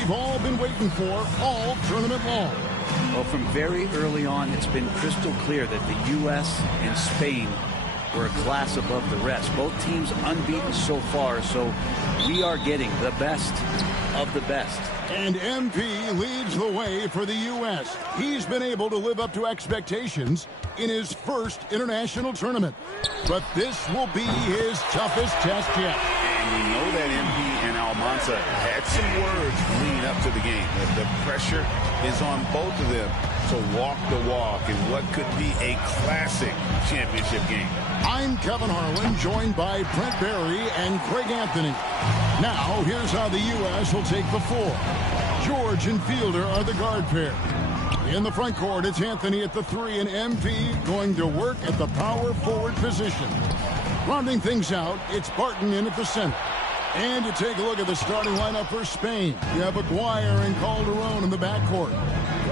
we've all been waiting for all tournament long. Well, from very early on, it's been crystal clear that the U.S. and Spain were a class above the rest. Both teams unbeaten so far, so we are getting the best of the best. And MP leads the way for the U.S. He's been able to live up to expectations in his first international tournament. But this will be his toughest test yet. And we know that MP and Almanza had some words leading up to the game. The pressure is on both of them to walk the walk in what could be a classic championship game. I'm Kevin Harlan, joined by Brent Barry and Craig Anthony. Now, here's how the U.S. will take the floor. George and Fielder are the guard pair. In the front court, it's Anthony at the 3 and MP going to work at the power forward position. Rounding things out, it's Barton in at the center. And to take a look at the starting lineup for Spain, you have Aguirre and Calderon in the backcourt.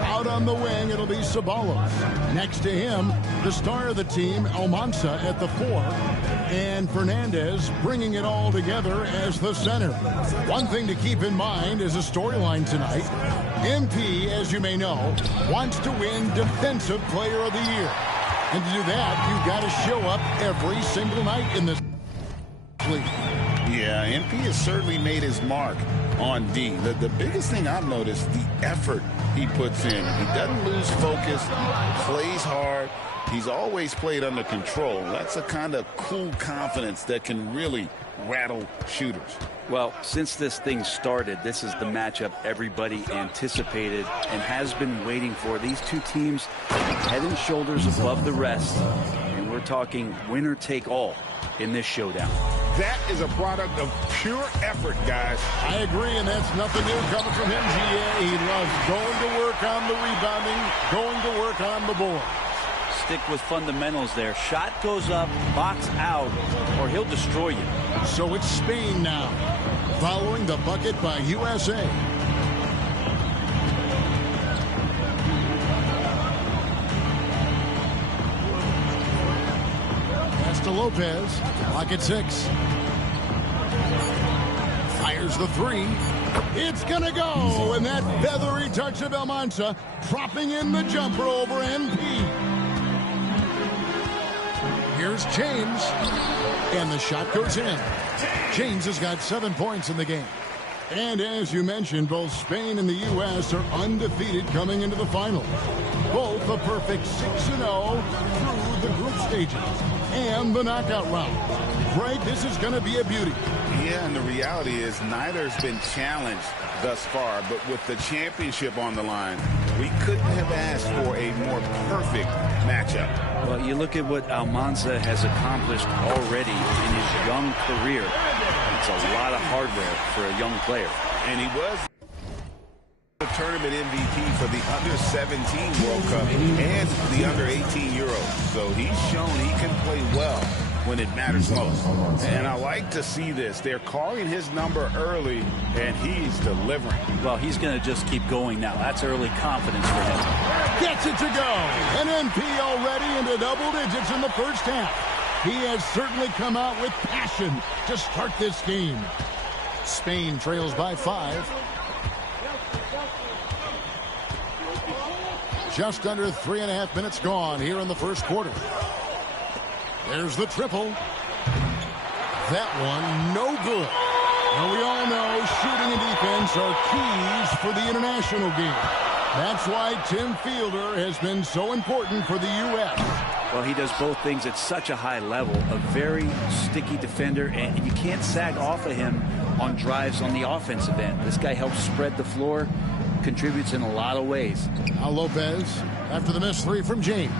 Out on the wing, it'll be Ceballos. Next to him, the star of the team, Almanza at the 4. And Fernandez bringing it all together as the center. One thing to keep in mind is a storyline tonight. MP, as you may know, wants to win Defensive Player of the Year. And to do that, you've got to show up every single night in this league. Yeah, MP has certainly made his mark on D. The biggest thing I've noticed, the effort he puts in. He doesn't lose focus, plays hard. He's always played under control. That's a kind of cool confidence that can really rattle shooters. Well, since this thing started, this is the matchup everybody anticipated and has been waiting for. These two teams head and shoulders above the rest, and we're talking winner take all in this showdown. That is a product of pure effort, guys. I agree, and that's nothing new coming from him, GA. He loves going to work on the rebounding, going to work on the board. Stick with fundamentals there. Shot goes up, box out, or he'll destroy you. So it's Spain now, following the bucket by USA. Pass to Lopez, pocket 6. Fires the 3. It's gonna go, and that feathery touch of Almanza dropping in the jumper over MP. Here's James, and the shot goes in. James has got 7 points in the game. And as you mentioned, both Spain and the U.S. are undefeated coming into the final. Both a perfect 6-0 through the group stages and the knockout round. Greg, this is going to be a beauty. Yeah, and the reality is neither has been challenged thus far, but with the championship on the line, we couldn't have asked for a more perfect matchup. Well, you look at what Almanza has accomplished already in his young career. It's a lot of hardware for a young player. And he was the tournament MVP for the Under-17 World Cup and the Under-18 Euros. So he's shown he can play well when it matters most. And I like to see this. They're calling his number early, and he's delivering. Well, he's going to just keep going now. That's early confidence for him. Gets it to go. An MP already into double digits in the first half. He has certainly come out with passion to start this game. Spain trails by 5. Just under 3.5 minutes gone here in the first quarter. There's the triple. That one, no good. Now we all know shooting and defense are keys for the international game. That's why Tim Fielder has been so important for the U.S. Well, he does both things at such a high level. A very sticky defender, and you can't sag off of him on drives on the offensive end. This guy helps spread the floor, contributes in a lot of ways. Now Lopez, after the missed 3 from James.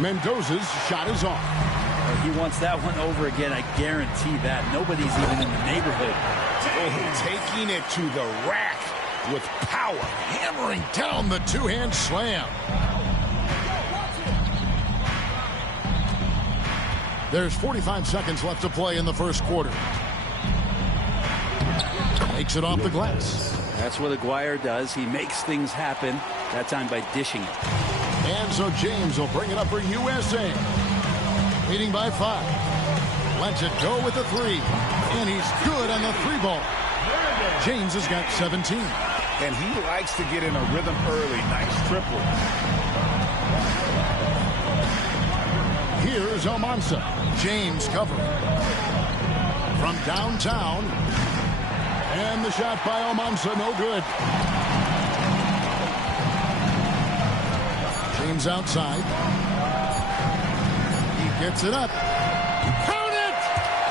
Mendoza's shot is off. He wants that one over again, I guarantee that. Nobody's even in the neighborhood. Oh, taking it to the rack with power. Hammering down the two-hand slam. There's 45 seconds left to play in the first quarter. Takes it off the glass. That's what Aguirre does. He makes things happen, that time by dishing it. And so James will bring it up for USA. Leading by 5. Lets it go with the 3. And he's good on the 3 ball. James has got 17. And he likes to get in a rhythm early. Nice triple. Here's Almanza. James covering. From downtown. And the shot by Almanza, no good. James outside. He gets it up. Count it!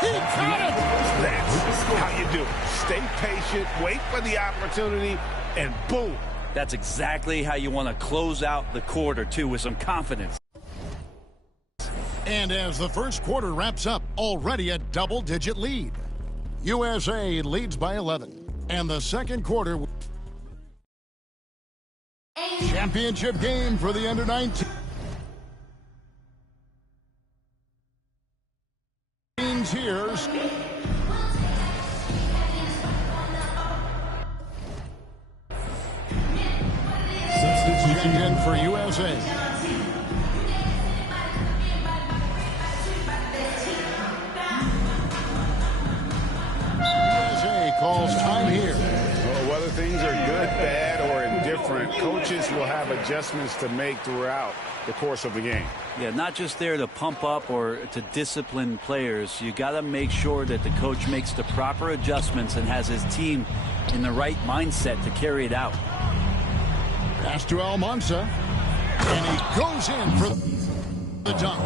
He caught it! That's how you do it. Stay patient, wait for the opportunity, and boom. That's exactly how you want to close out the quarter, too, with some confidence. And as the first quarter wraps up, already a double-digit lead. USA leads by 11. And the second quarter... championship game for the under-19 here. Substitution in for USA. USA calls time here. Well, whether things are good, bad, or indifferent, coaches will have adjustments to make throughout the course of the game. Yeah, not just there to pump up or to discipline players. You got to make sure that the coach makes the proper adjustments and has his team in the right mindset to carry it out. Pass to Almanza, and he goes in for the dunk.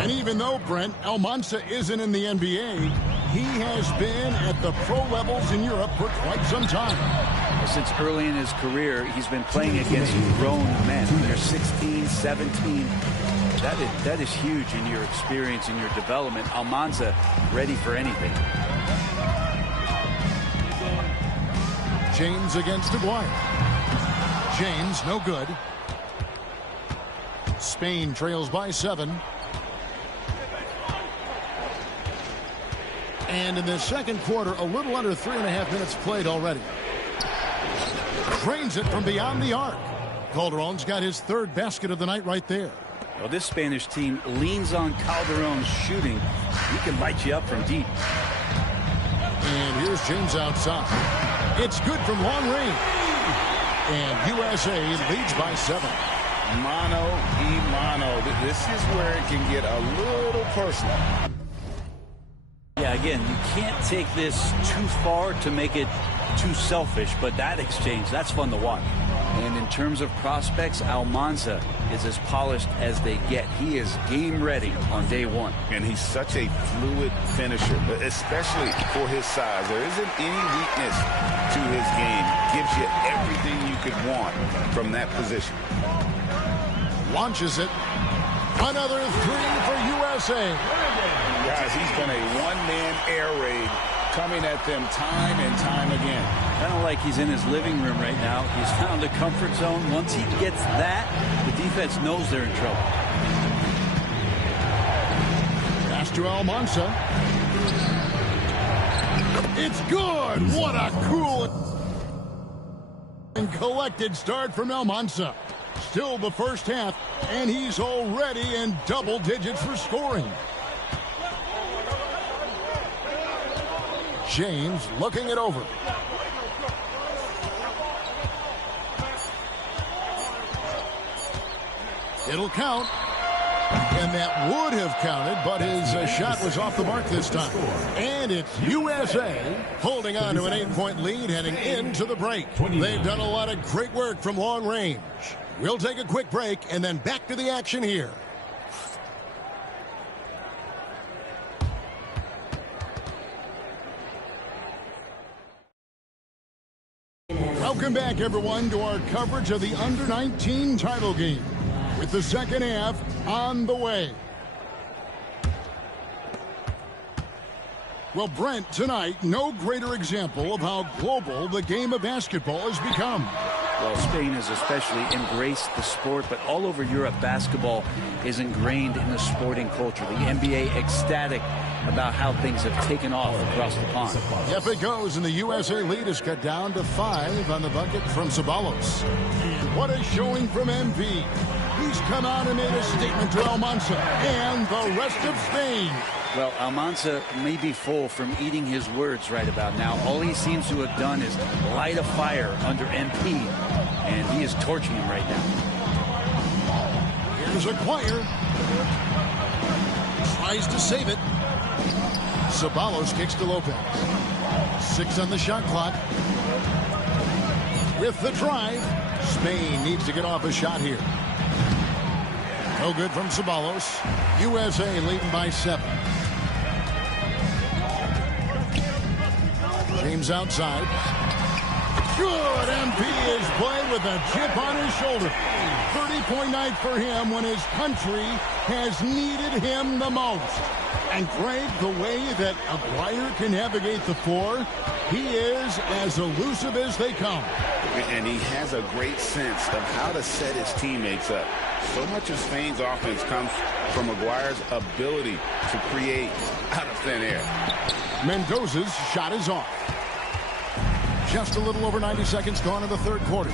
And even though, Brent, Almanza isn't in the NBA, he has been at the pro levels in Europe for quite some time. Since early in his career, he's been playing against grown men. They're 16, 17. That is huge in your experience, in your development. Almanza ready for anything. James against Aguirre. James, no good. Spain trails by 7. And in the second quarter, a little under 3.5 minutes played already. Drains it from beyond the arc. Calderon's got his third basket of the night right there. Well, this Spanish team leans on Calderon's shooting. He can light you up from deep. And here's James outside. It's good from long range. And USA leads by 7. Mano y mano. This is where it can get a little personal. Yeah, again, you can't take this too far to make it too selfish, but that exchange, that's fun to watch. And in terms of prospects, Almanza is as polished as they get. He is game ready on day one. And he's such a fluid finisher, especially for his size. There isn't any weakness to his game. Gives you everything you could want from that position. Launches it. Another 3 for USA. Guys, he's been a one-man air raid coming at them time and time again. Kind of like he's in his living room right now. He's found a comfort zone. Once he gets that, the defense knows they're in trouble. Pass to Almanza. It's good. What a cool and collected start from Almanza. Still the first half, and he's already in double digits for scoring. James looking it over. It'll count. And that would have counted, but his shot was off the mark this time. And it's USA holding on to an 8-point lead heading into the break. They've done a lot of great work from long range. We'll take a quick break and then back to the action here. Welcome back, everyone, to our coverage of the Under-19 title game, with the second half on the way. Well, Brent, tonight, no greater example of how global the game of basketball has become. Well, Spain has especially embraced the sport, but all over Europe, basketball is ingrained in the sporting culture. The NBA ecstatic about how things have taken off across the pond. Yep, it goes, and the USA lead is cut down to 5 on the bucket from Ceballos. And what a showing from MP. He's come out and made a statement to Almanza and the rest of Spain. Well, Almanza may be full from eating his words right about now. All he seems to have done is light a fire under MP, and he is torching him right now. Here's MYCAREER. Tries to save it. Ceballos kicks to Lopez. 6 on the shot clock. With the drive, Spain needs to get off a shot here. No good from Ceballos. USA leading by 7. James outside. Good. MP is played with a chip on his shoulder. 30-point night for him when his country has needed him the most. And Greg, the way that MYCAREER can navigate the floor, he is as elusive as they come. And he has a great sense of how to set his teammates up. So much of Spain's offense comes from MYCAREER's ability to create out of thin air. Mendoza's shot is off. Just a little over 90 seconds gone in the third quarter.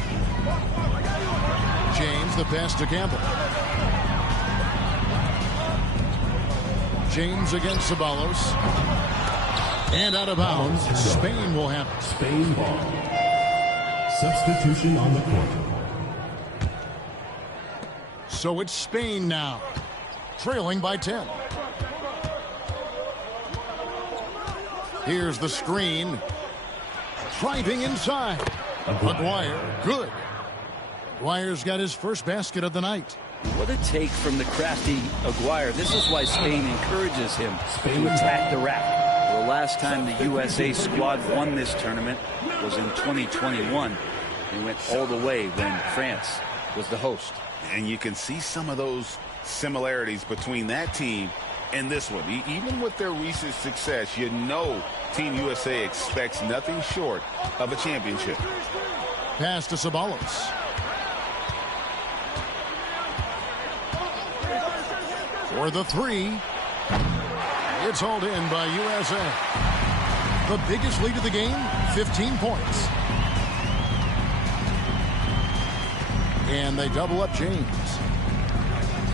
James, the pass to Campbell. James against Ceballos. And out of bounds. Spain will have it. Spain ball. Substitution on the court. So it's Spain now, trailing by 10. Here's the screen. Driving inside. MYCAREER, good. MYCAREER's got his first basket of the night. What a take from the crafty MYCAREER. This is why Spain encourages him to attack the rack. The last time the USA squad won this tournament was in 2021. They went all the way when France was the host. And you can see some of those similarities between that team and this one. Even with their recent success, you know Team USA expects nothing short of a championship. Pass to Ceballos. For the 3. It's hauled in by USA. The biggest lead of the game, 15 points. And they double up James.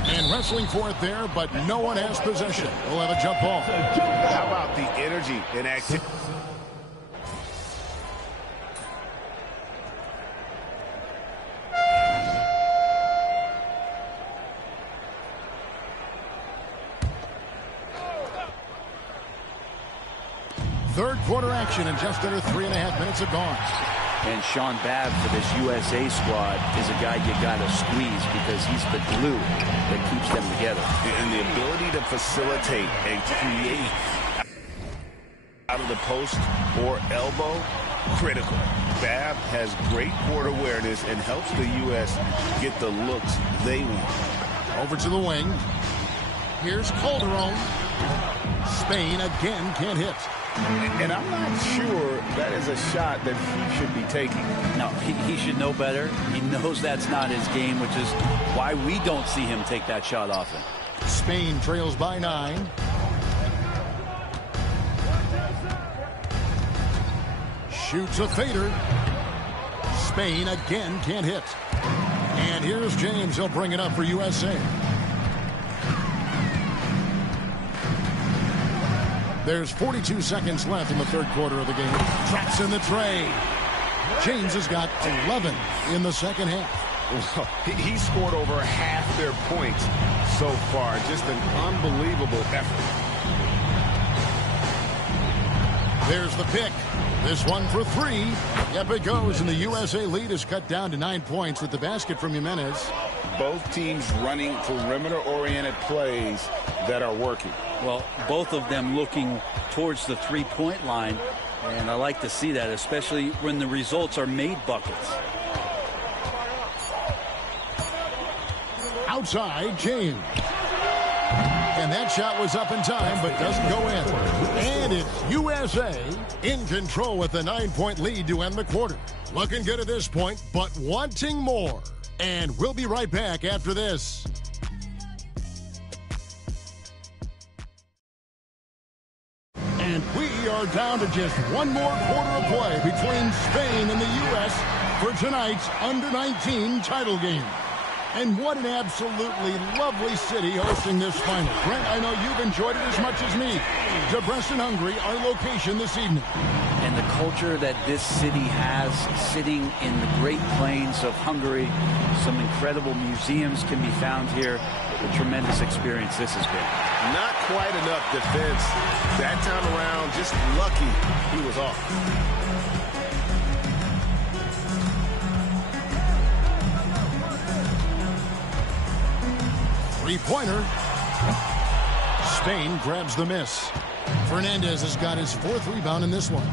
And wrestling for it there, but no one has possession. We'll have a jump ball. How about the energy and activity? Third quarter action, and just under 3.5 minutes have gone. And Sean Babb for this USA squad is a guy you got to squeeze because he's the glue that keeps them together. And the ability to facilitate and create out of the post or elbow, critical. Babb has great court awareness and helps the U.S. get the looks they want. Over to the wing. Here's Calderon. Spain again can't hit. And I'm not sure that is a shot that he should be taking. No, he should know better. He knows that's not his game, which is why we don't see him take that shot often. Spain trails by 9. Shoots a fader. Spain again can't hit. And here's James. He'll bring it up for USA. There's 42 seconds left in the third quarter of the game. Drops in the tray. James has got 11 in the second half. Well, he scored over half their points so far. Just an unbelievable effort. There's the pick. This one for 3. Yep, it goes, and the USA lead is cut down to 9 points with the basket from Jimenez. Both teams running perimeter-oriented plays that are working. Well, both of them looking towards the three-point line, and I like to see that, especially when the results are made buckets. Outside, James. And that shot was up in time, but doesn't go in. And it's USA in control with a 9-point lead to end the quarter. Looking good at this point, but wanting more. And we'll be right back after this. And we are down to just one more quarter of play between Spain and the U.S. for tonight's Under-19 title game. And what an absolutely lovely city hosting this final. Brent, I know you've enjoyed it as much as me. Debrecen, Hungary, our location this evening. And the culture that this city has, sitting in the Great Plains of Hungary, some incredible museums can be found here. A tremendous experience this has been. Not quite enough defense that time around. Just lucky he was off. Three-pointer. Spain grabs the miss. Fernandez has got his 4th rebound in this one.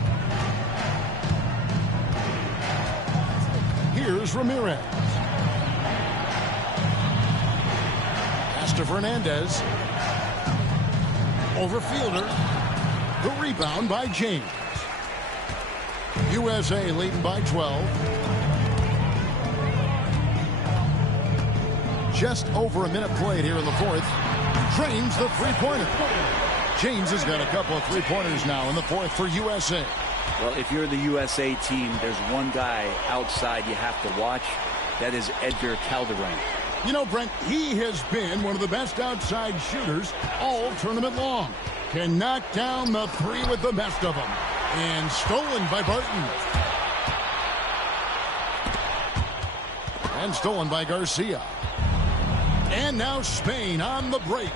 Here's Ramirez. Pass to Fernandez. Over Fielder. The rebound by James. USA leading by 12. Just over a minute played here in the 4th. Drains the three-pointer. James has got a couple of three-pointers now in the 4th for USA. Well, if you're the USA team, there's one guy outside you have to watch. That is Edgar Calderon. You know, Brent, he has been one of the best outside shooters all tournament long. Can knock down the three with the best of them. And stolen by Barton. And stolen by Garcia. And now Spain on the break.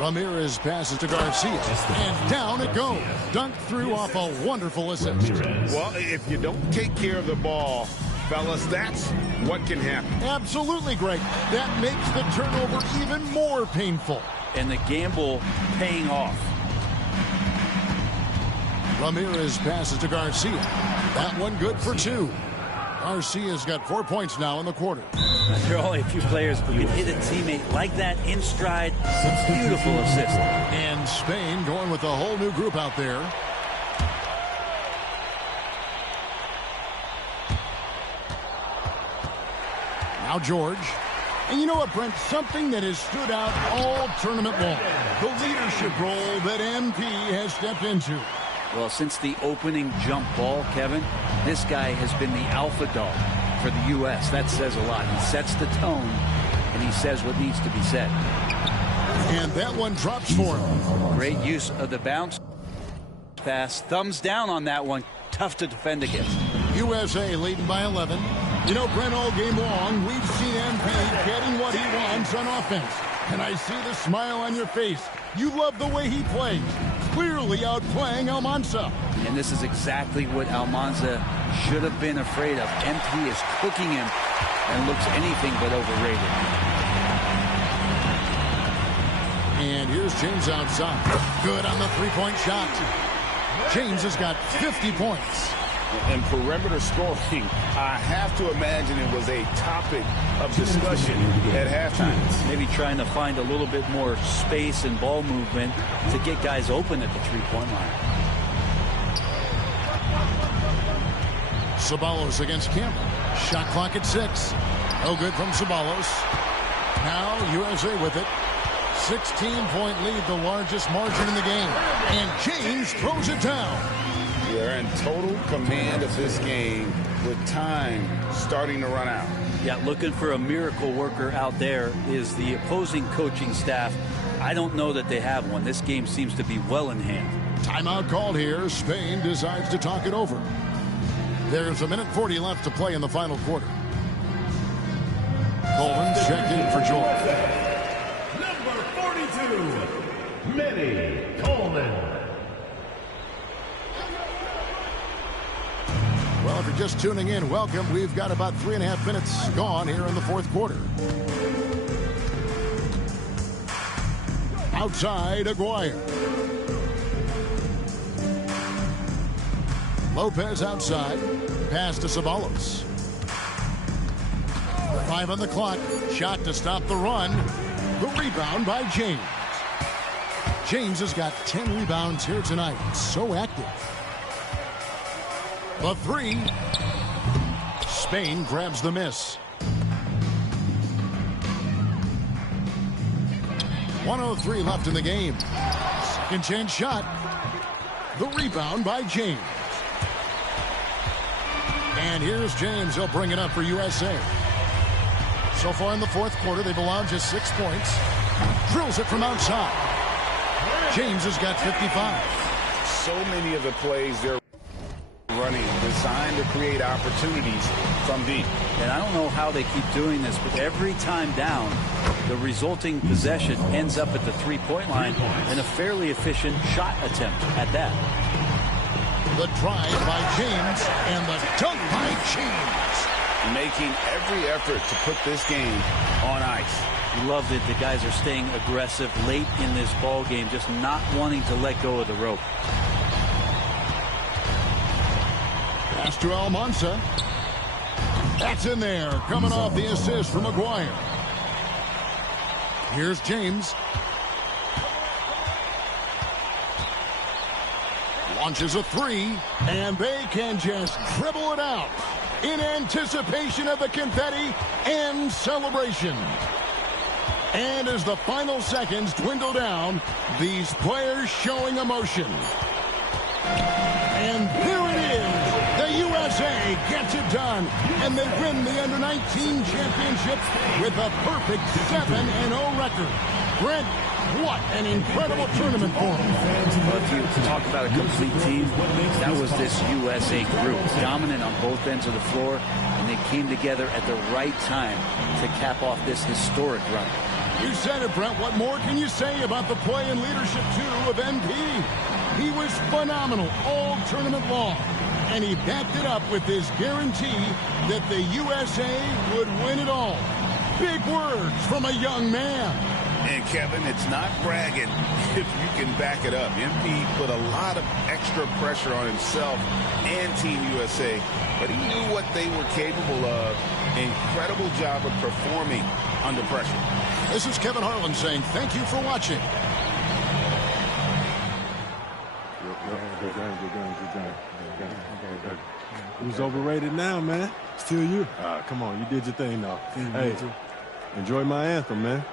Ramirez passes to Garcia. And down it goes. Dunked through off a wonderful assist. Well, if you don't take care of the ball, fellas, that's what can happen. Absolutely, Greg. That makes the turnover even more painful. And the gamble paying off. Ramirez passes to Garcia. That one good for 2. Garcia's got 4 points now in the quarter. There are only a few players who can hit a teammate like that in stride. Beautiful assist. And Spain going with a whole new group out there. Now George. And you know what, Brent? Something that has stood out all tournament long. The leadership role that MP has stepped into. Well, since the opening jump ball, Kevin, this guy has been the alpha dog for the U.S. That says a lot. He sets the tone, and he says what needs to be said. And that one drops for him. Great use of the bounce pass. Thumbs down on that one. Tough to defend against. USA leading by 11. You know, Brent, all game long, we've seen MP getting what he wants on offense. And I see the smile on your face. You love the way he plays. Clearly outplaying Almanza. And this is exactly what Almanza should have been afraid of. MP is cooking him and looks anything but overrated. And here's James outside. Good on the three-point shot. James has got 50 points. And perimeter scoring, I have to imagine it was a topic of discussion at halftime. Maybe trying to find a little bit more space and ball movement to get guys open at the three-point line. Ceballos against Campbell. Shot clock at 6. No good from Ceballos. Now USA with it. 16-point lead, the largest margin in the game. And James throws it down. They're in total command of this game with time starting to run out. Yeah, looking for a miracle worker out there is the opposing coaching staff. I don't know that they have one. This game seems to be well in hand. Timeout called here. Spain decides to talk it over. There's 1:40 left to play in the final quarter. Coleman checked in for George. Number 42, Manny Coleman. Well, if you're just tuning in, welcome. We've got about 3.5 minutes gone here in the fourth quarter. Outside, Aguirre. Lopez outside. Pass to Ceballos. 5 on the clock. Shot to stop the run. The rebound by James. James has got 10 rebounds here tonight. So active. The 3. Spain grabs the miss. 1:03 left in the game. Second chance shot. The rebound by James. And here's James. He'll bring it up for USA. So far in the fourth quarter, they've allowed just 6 points. Drills it from outside. James has got 55. So many of the plays they're running designed to create opportunities from deep. And I don't know how they keep doing this, but every time down, the resulting possession ends up at the three-point line and a fairly efficient shot attempt at that. The drive by James and the dunk by James. Making every effort to put this game on ice. Love that the guys are staying aggressive late in this ball game, just not wanting to let go of the rope. Pass to Almanza. That's in there, coming off the assist from McGuire. Here's James. Launches a three, and they can just dribble it out in anticipation of the confetti and celebration. And as the final seconds dwindle down, these players showing emotion. And there it is. The USA gets it done, and they win the Under-19 championship with a perfect 7-0 record. Brent, what an incredible tournament for them. Well, if you talk about a complete team, that was this USA group. Dominant on both ends of the floor, and they came together at the right time to cap off this historic run. You said it, Brent. What more can you say about the play and leadership, too, of MP? He was phenomenal all tournament long, and he backed it up with his guarantee that the USA would win it all. Big words from a young man. And, Kevin, it's not bragging if you can back it up. MP put a lot of extra pressure on himself and Team USA, but he knew what they were capable of. Incredible job of performing under pressure. This is Kevin Harlan saying thank you for watching. Who's overrated now, man? Still you. Come on, you did your thing, though. Hey, enjoy my anthem, man.